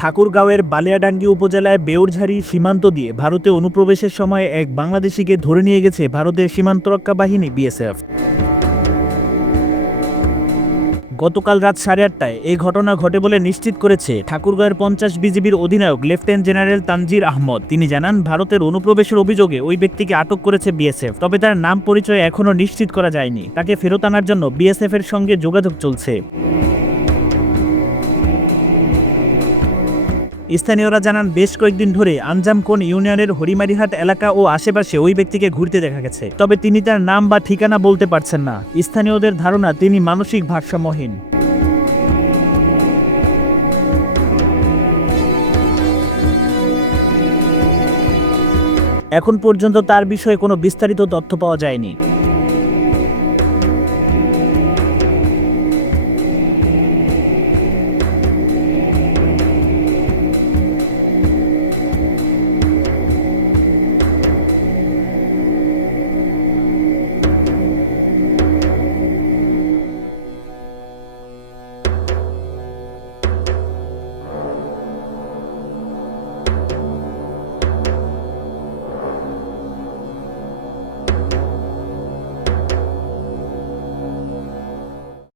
ঠাকুরগাঁওয়ের বালিয়াডাঙ্গি উপজেলায় বেউরঝারি সীমান্ত দিয়ে ভারতে অনুপ্রবেশের সময় এক বাংলাদেশিকে ধরে নিয়ে গেছে ভারতের সীমান্তরক্ষা বাহিনী, বিএসএফ। গতকাল রাত সাড়ে আটটায় এই ঘটনা ঘটে বলে নিশ্চিত করেছে ঠাকুরগাঁয়ের পঞ্চাশ বিজিবির অধিনায়ক লেফটেন্যান্ট জেনারেল তানজির আহমদ। তিনি জানান, ভারতের অনুপ্রবেশের অভিযোগে ওই ব্যক্তিকে আটক করেছে বিএসএফ, তবে তার নাম পরিচয় এখনও নিশ্চিত করা যায়নি। তাকে ফেরত আনার জন্য বিএসএফ এর সঙ্গে যোগাযোগ চলছে। স্থানীয়রা জানান, বেশ কয়েকদিন ধরে আঞ্জামকোন ইউনিয়নের হরিমারিহাট এলাকা ও আশেপাশে ওই ব্যক্তিকে ঘুরতে দেখা গেছে। তবে তিনি তার নাম বা ঠিকানা বলতে পারছেন না। স্থানীয়দের ধারণা, তিনি মানসিক ভারসাম্যহীন। এখন পর্যন্ত তার বিষয়ে কোনো বিস্তারিত তথ্য পাওয়া যায়নি।